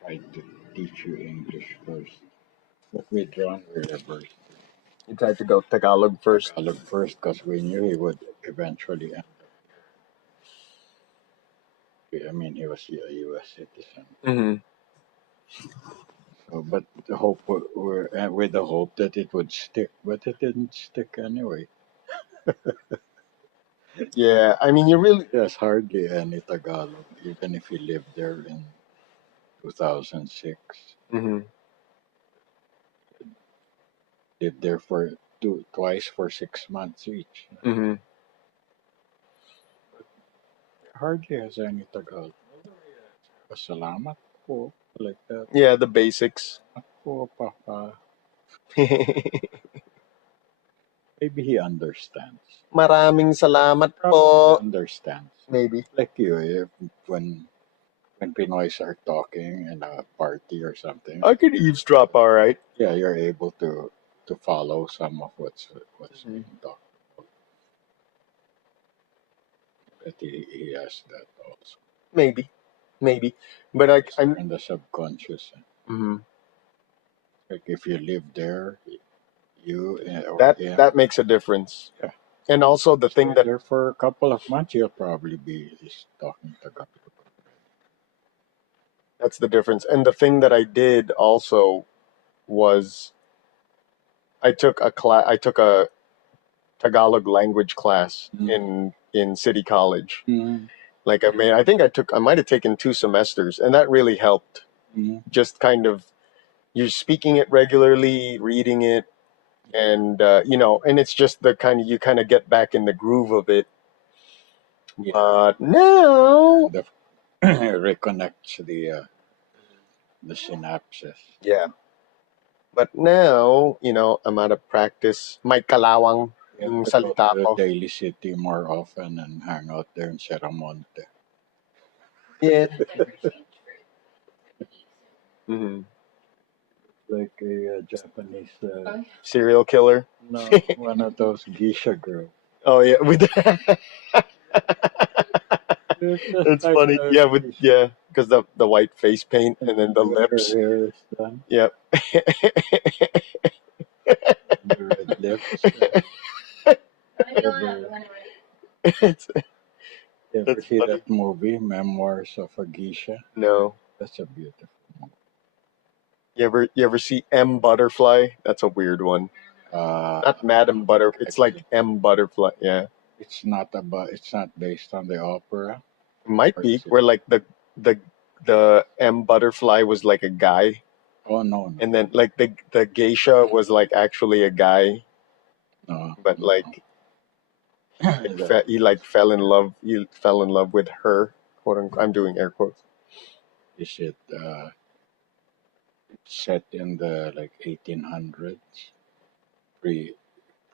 tried to teach you English first. But with Ron, we reversed You tried to go Tagalog first. Tagalog first because we knew he would eventually end up. I mean, he was a U.S. citizen. Mm-hmm. So, but the hope with the hope that it would stick, but it didn't stick anyway. Yeah, I mean, you really. There's hardly any Tagalog, even if you lived there in 2006. Mm-hmm. Lived there for twice for 6 months each. Mm-hmm. Hardly has any Tagalog. Salamat po, like that. Yeah, the basics. Po, papa. Maybe he understands. Maraming salamat Probably po. understands. Maybe. Like you, when Pinoys are talking in a party or something, I could eavesdrop, all right. yeah, you're able to follow some of what's being talked about. But he has that also. Maybe, but I'm. In the subconscious. Mm-hmm. Like if you live there, you or That him, that makes a difference. yeah. And also the thing Stay that there for a couple of months, you'll probably be just talking Tagalog. that's the difference. And the thing that I did also was I took a Tagalog language class Mm. in City College. Mm. Like I might have taken 2 semesters, and that really helped. Mm. Just kind of you're speaking it regularly, reading it, and and it's just the kind of you kind of get back in the groove of it. Yeah. But now, The reconnects the synapses. yeah. But now, I'm out of practice. May kalawang You yung have to go salita to ko. Daily City more often and hang out there in Seramonte. Yeah. Mm-hmm. Like a Japanese, Serial killer. no, one of those geisha girls. Oh yeah, with It's just that's like funny. a Yeah, because the white face paint and then the when her lips. hair is done, Yep. the red lips. Ever, it's, ever that's see funny. that movie, Memoirs of a Geisha? No. That's a beautiful movie. You ever see M Butterfly? That's a weird one. Uh, Not Madam Butter. It's like M Butterfly. Yeah. it's not based on the opera. It might Or be is it? where like the M Butterfly was like a guy, Oh no, and then like the geisha was like actually a guy, no. but like That- he like fell in love. He fell in love with her. Quote unquote. I'm doing air quotes. is it set in the like 1800s, pre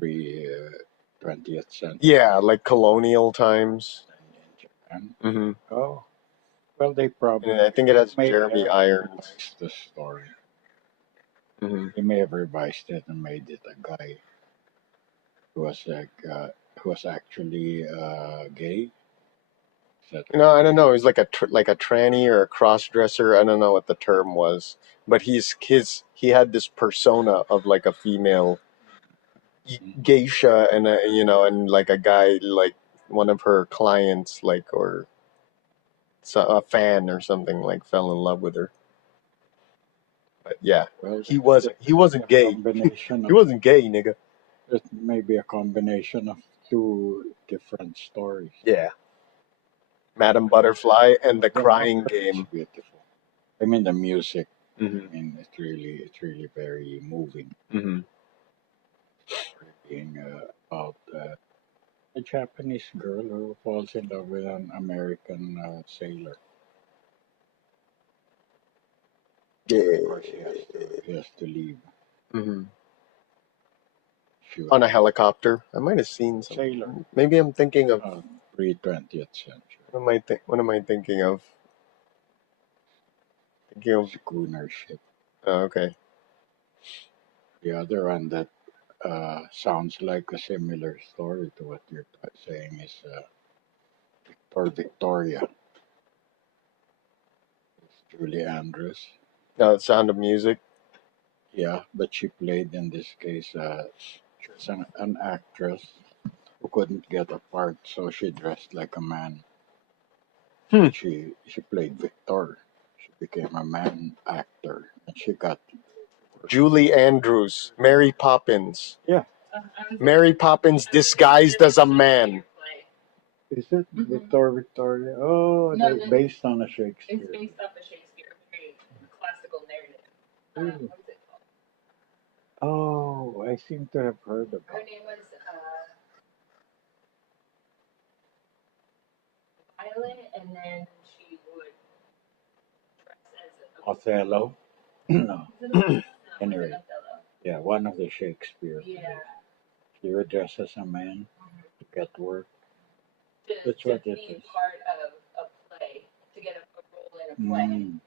20th century Yeah, like colonial times. in Japan? Mm-hmm. Oh, well, they And probably I think it has may Jeremy have Irons. revised the story. Mm-hmm. They may have revised it and made it a guy who was like who was actually gay. Is that I don't know. He's like like a tranny or a cross dresser. I don't know what the term was, but he had this persona of like a female geisha and and like a guy like one of her clients like or a fan or something like fell in love with her. But yeah, well? he wasn't A gay. combination He of wasn't gay, nigga. it may be a combination of two different stories. Yeah, Madam Butterfly and the The Crying opera is Game. beautiful. I mean the music. Mm-hmm. I mean it's really very moving. Mm-hmm. Being about a Japanese girl who falls in love with an American sailor. Yeah. Of course, he has to leave. Mm-hmm. She was On a helicopter. I might have seen a sailor. something. Maybe I'm thinking of Pre-20th century what am I thinking of? Thinking of schooner ship. okay. The other one that sounds like a similar story to what you're saying is Victoria. Julie Andrews. Sound of Music. Yeah, but she played in this case. She was an actress who couldn't get a part, so she dressed like a man. Hmm. She played Victor. She became a man actor, and she got Julie Andrews, Mary Poppins. yeah. Mary Poppins disguised as a man. Is it Victor Victoria? Oh, No, based on a Shakespeare. It's based off a Shakespeare, very classical narrative. Really? What is it called? Oh, I seem to have heard Her about name was Violet, and then she would dress as a Othello. No, Was it Othello? No, Anyway. it wasn't Othello. yeah, one of the Shakespeare. Yeah. She would dress as a man to get work. That's To what it be is. part of a play, to get a role in a play. Mm. And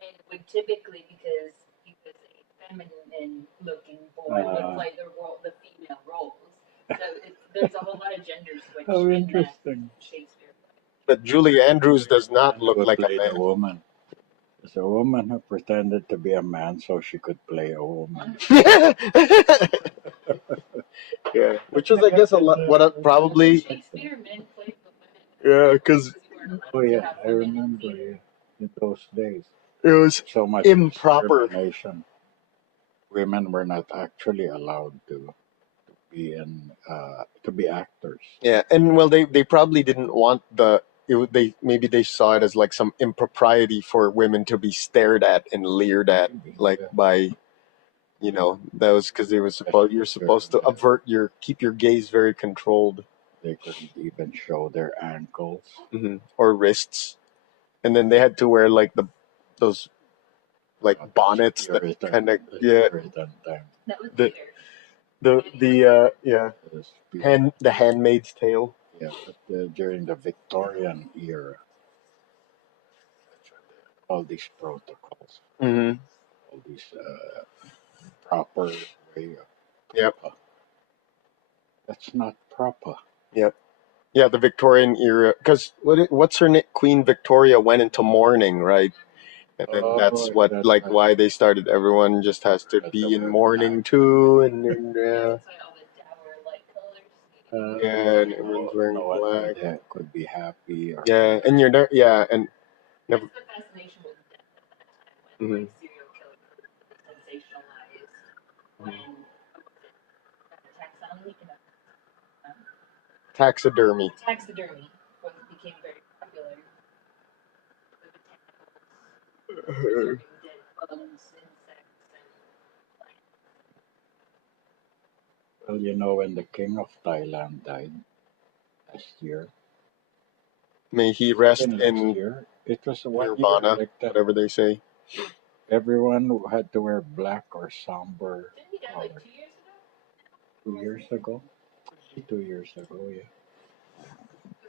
it would typically, because he was a feminine looking boy, would play the female roles. So there's a whole lot of gender switch How in that interesting. Shakespeare play. But Julie Andrews does not Who look like a played man. woman. It's a woman who pretended to be a man so she could play a woman. Yeah, which was, I guess, a lot. Probably. Shakespeare men played the women. Yeah, because Oh yeah, I remember. Yeah, in those days, it was so much improper. discrimination. Women were not actually allowed to be actors. Yeah, and well, they probably didn't want maybe they saw it as like some impropriety for women to be stared at and leered at, like Yeah. by, that was because you're supposed to keep your gaze very controlled. They couldn't even show their ankles. Or wrists, and then they had to wear like those like bonnets that kind of Puritan time. That was The- theater. the Handmaid's Tale. Yeah, but during the Victorian era, all these protocols, Mm-hmm. all these proper way of Yep. That's not proper. Yeah, the Victorian era, because what's her name? Queen Victoria went into mourning, right? And then that's why they started. Everyone just has to be in mourning too, and then, That's why all the dour light colors. and everyone's wearing no one black. could be happy. Or, Yeah, and you're there. Yeah, and That's the fascination with death at that time, when Mhm. like serial killers were sensationalized, when taxidermy. taxidermy became very popular. The botanicals, preserving dead bugs, insects, and Well, when the king of Thailand died last year, May he rest last in year, it was 1 year nirvana, like that. whatever they say. Everyone had to wear black or somber didn't he die color. like 2 years ago? 2 years ago? 2 years ago, yeah. Because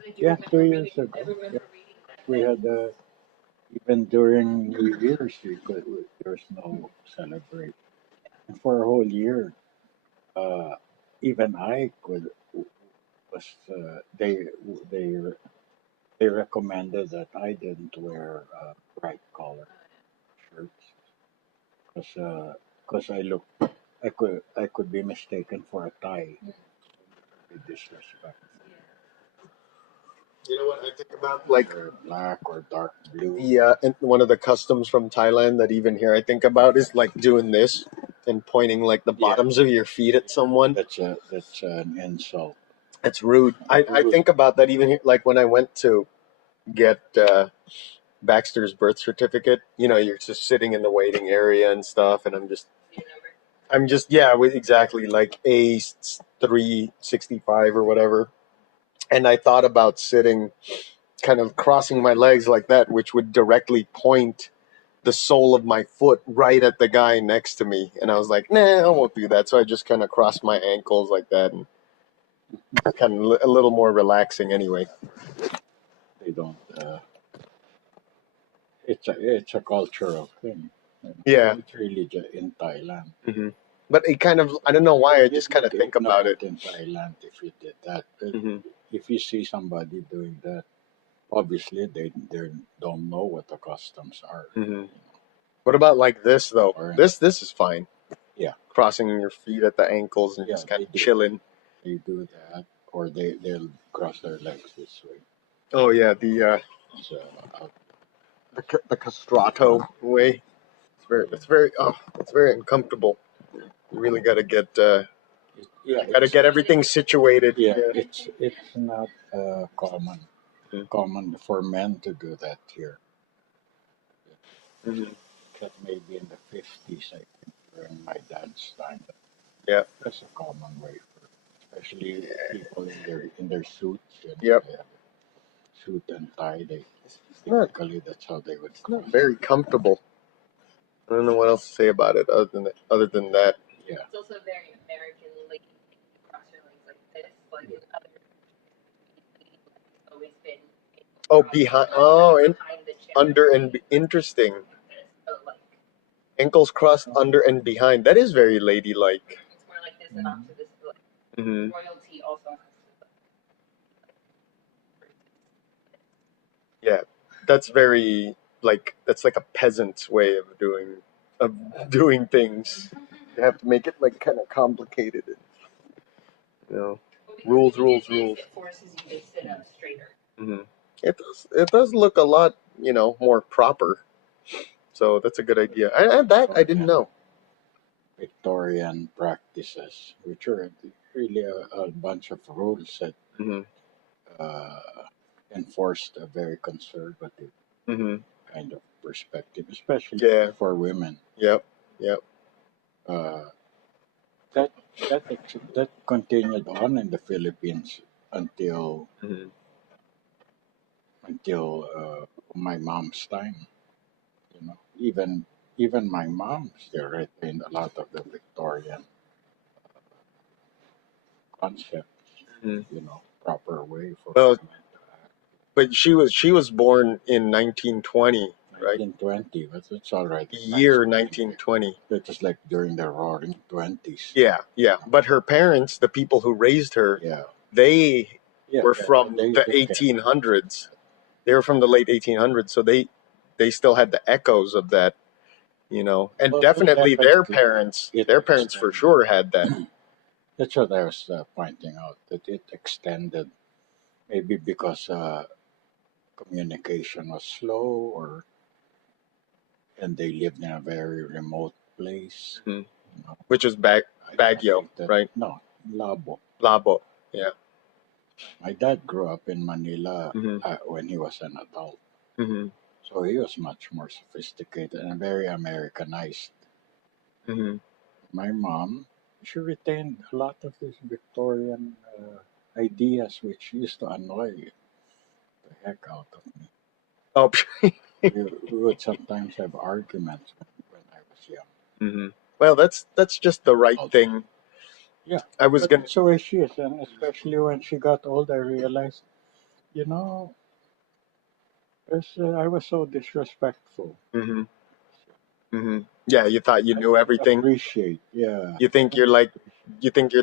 I do Yeah, remember 2 years reading, ago. I remember reading that. We had even during New Year's, there's no celebration. And for a whole year, even I was they recommended that I didn't wear bright color shirts because I could be mistaken for a Thai. Be disrespectful. You know what I think about? Like Or black or dark blue. and one of the customs from Thailand that even here I think about is like doing this and pointing like the bottoms of your feet at someone. That's an insult. It's rude. I think about that even here, like when I went to get Baxter's birth certificate. You're just sitting in the waiting area and stuff, and I'm just exactly like A365 or whatever. And I thought about sitting, kind of crossing my legs like that, which would directly point the sole of my foot right at the guy next to me. And I was like, nah, I won't do that. So I just kind of crossed my ankles like that, and kind of a little more relaxing anyway. They don't. It's a cultural thing. Yeah. It's really in Thailand. Mm-hmm. But it kind of, I don't know why, I just kind of think about it. In Thailand, if you did that, Mm-hmm. if you see somebody doing that, obviously they don't know what the customs are. Mhm. What about like this though? Or- This is fine. Yeah. Crossing your feet at the ankles and Yeah, just kind they of do. chilling. They do that, or they'll cross their legs this way. Oh yeah, the So the castrato way. It's very uncomfortable. You really got to get yeah, got to get everything situated. yeah, it's not common Mhm. common for men to do that here. Mhm. That maybe in the 50s, I think, during my dad's time. Yeah. That's a common way for, especially people in their suits. Yep. They have a suit and tie. It's not, Typically, that's how they would. it's not very comfortable. I don't know what else to say about it other than that. Yeah. It's also very American, like you cross your legs like this, like in other it's always been Oh, behind. Oh, and behind the chair. under and interesting. Like this. So like Ankles crossed under and behind. That is very ladylike. it's more like this and onto this. Like Mm-hmm. royalty also has Yeah, that's very that's like a peasant's way of doing things. You have to make it like kind of complicated. You know. Rules, when you rules, do this, rules. It forces you to sit up straighter. Mm-hmm. It does look a lot more proper. So that's a good idea. I didn't know. Victorian practices, which are really a bunch of rules that Mm-hmm. enforced a very conservative Mm-hmm. kind of perspective, especially Yeah. for women. Yep. Uh, that continued on in the Philippines until Mm-hmm. my mom's time. You know, even my mom still retained a lot of the Victorian concepts. Mhm. You know, proper way for Well, women to act. But she was born in 1920, right? 1920, but it's all right. The year 1920. It was like during the Roaring Twenties. Yeah. But her parents, the people who raised her, Yeah, they yeah. were from they the kept- 1800s. They were from the late 1800s, so they still had the echoes of that, And Well, definitely their definitely, parents for sure had that. That's what I was pointing out. That it extended, maybe because communication was slow, and they lived in a very remote place. Mhm. You know, Which is I Baguio, think that- right? No, Labo. Labo. My dad grew up in Manila Mm-hmm. when he was an adult, Mm-hmm. so he was much more sophisticated and very Americanized. Mm-hmm. My mom, she retained a lot of these Victorian ideas, which used to annoy the heck out of me. Oh. We would sometimes have arguments when I was young. Mm-hmm. Well, that's just the right thing. Yeah, I was but gonna. that's the way she is, and especially when she got old, I realized, you know, I was so disrespectful. Mm-hmm. Mm-hmm. Yeah, you thought you knew everything. Appreciate, yeah. You think you're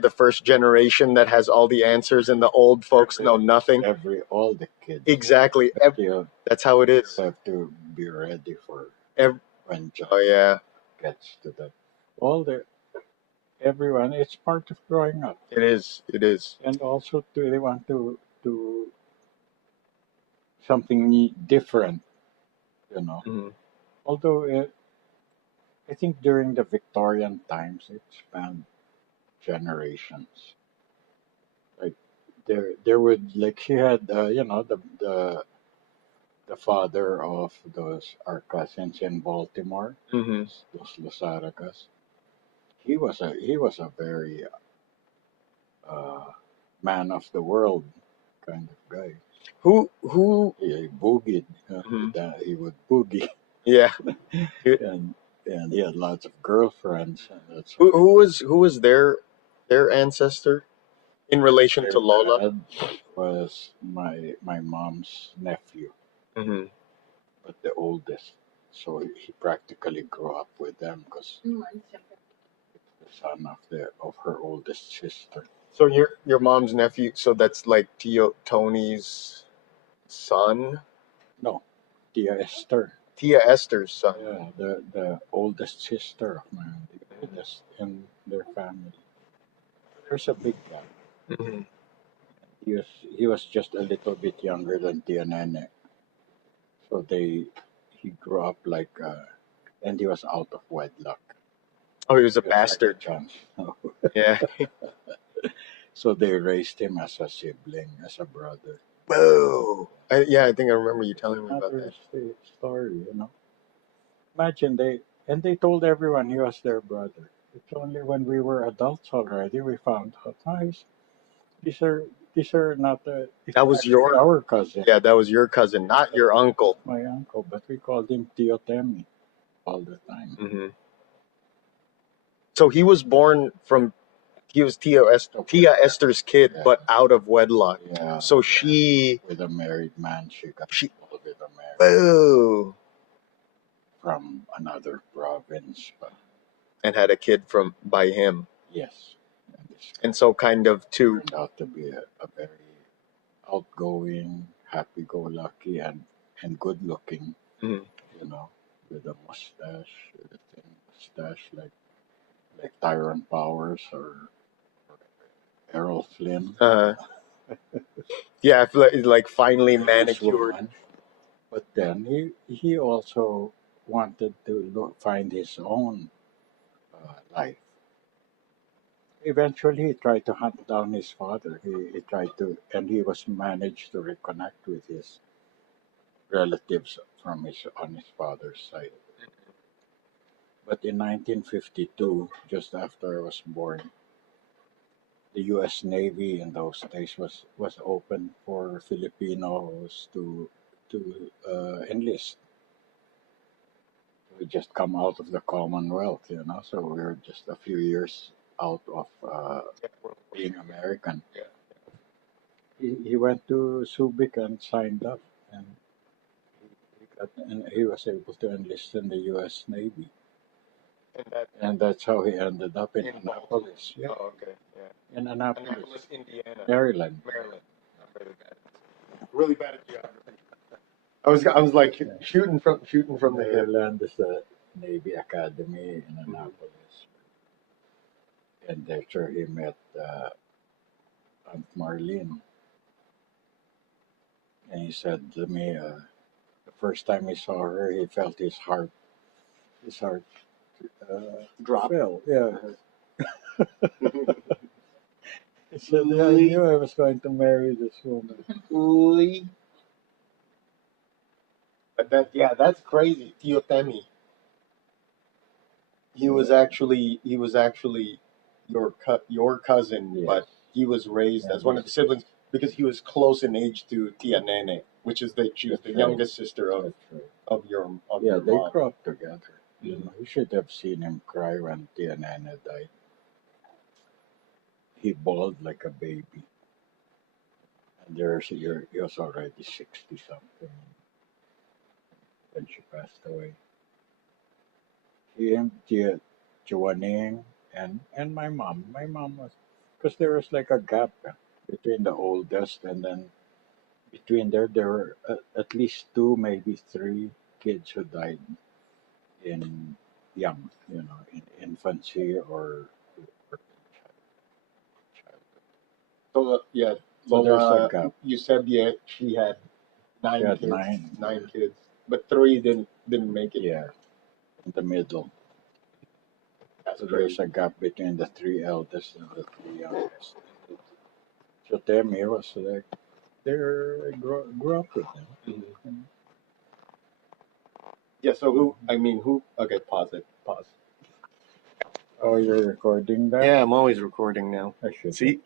the first generation that has all the answers, and the old folks know nothing. All the kids. Exactly. You That's how it is. have to be ready for when John Oh yeah, gets to that. Everyone, it's part of growing up, it is. It is. and also they want to do something different, you know. Mm-hmm. Although I think during the Victorian times, it spanned generations. Like there would like she had the father of those our cousins in Baltimore, Mm-hmm. those Losaracas. He was a very man of the world kind of guy. Who? He boogied. Mhm. He would boogie, Yeah. and he had lots of girlfriends, and that's Who was their ancestor in relation to their Lola? dad was my mom's nephew, Mm-hmm. but the oldest. So he practically grew up with them because the son of her oldest sister. So your mom's nephew. So that's like Tony's son, No, Tia Esther. Tia Esther's son. Yeah, the oldest sister of mine, the oldest in their family. There's a big gap. Hmm. He was just a little bit younger than Tia Nene, so he grew up like and he was out of wedlock. Oh, he was a He was like a bastard. chance. Yeah. So they raised him as a sibling, as a brother. Boo. Yeah, I think I remember you telling me about Another that. story, you know. Imagine they told everyone he was their brother. It's only when we were adults already we found out. Nice. These are these are not these That are was actually your, our cousin. yeah, that was your cousin, not your uncle. My uncle, but we called him Tio Temi all the time. Hmm. So he was born from, he was Tia Esther's kid, Yeah. but out of wedlock. Yeah. So yeah. she, With a married man, she got she, involved with a married boo, from another province, but and had a kid by him. yes. And this And so kind of to, turned out to be a very outgoing, happy-go-lucky, and good-looking, Mhm. you know, with a mustache, with a thin mustache like Tyrone Powers or Errol Flynn. yeah, I feel like finally This manicured. woman. But then he also wanted to find his own life. Eventually, he tried to hunt down his father. He tried to, and he was managed to reconnect with his relatives on his father's side. But in 1952, just after I was born, the U.S. Navy in those days was open for Filipinos to enlist. We just come out of the Commonwealth, you know, so we were just a few years out of being American. Yeah. He went to Subic and signed up, and he was able to enlist in the U.S. Navy, and that's how he ended up in Annapolis. Yeah, Oh, okay. Yeah. in Annapolis, Indiana. Maryland. Maryland. I'm really bad at geography. I was like shooting from the hip. Maryland is the Navy Academy in Annapolis, and that's where he met Aunt Marlene. And he said to me, the first time he saw her, he felt his heart Drop. fell. Yeah. He said, yeah, I knew I was going to marry this woman. Ooh. But that's crazy. Tio Temi. He was actually your cousin, Yes. but he was raised Yeah, as one of the siblings because he was close in age to Tia Nene, which is she was That's the right. youngest sister That's right. of your Yeah, your they mom. grew up together. You know, you should have seen him cry when Tia Nana died. He bawled like a baby. And he was already 60 something when she passed away. He and Tia Chuaning and my mom. My mom was, because there was like a gap between the oldest, and then between there were at least two, maybe three kids who died in young, you know, in infancy or childhood. So yeah, So there's a gap. you said she had She had kids, nine. nine kids, but three didn't make it. Yeah, in the middle. That's So there's crazy. a gap between the three eldest and the three youngest. So Temi was like, grew up with them. Mhm. Yeah. So who? I mean, who? Okay, pause it. Pause. Oh, you're recording that? Yeah, I'm always recording now. I should. See,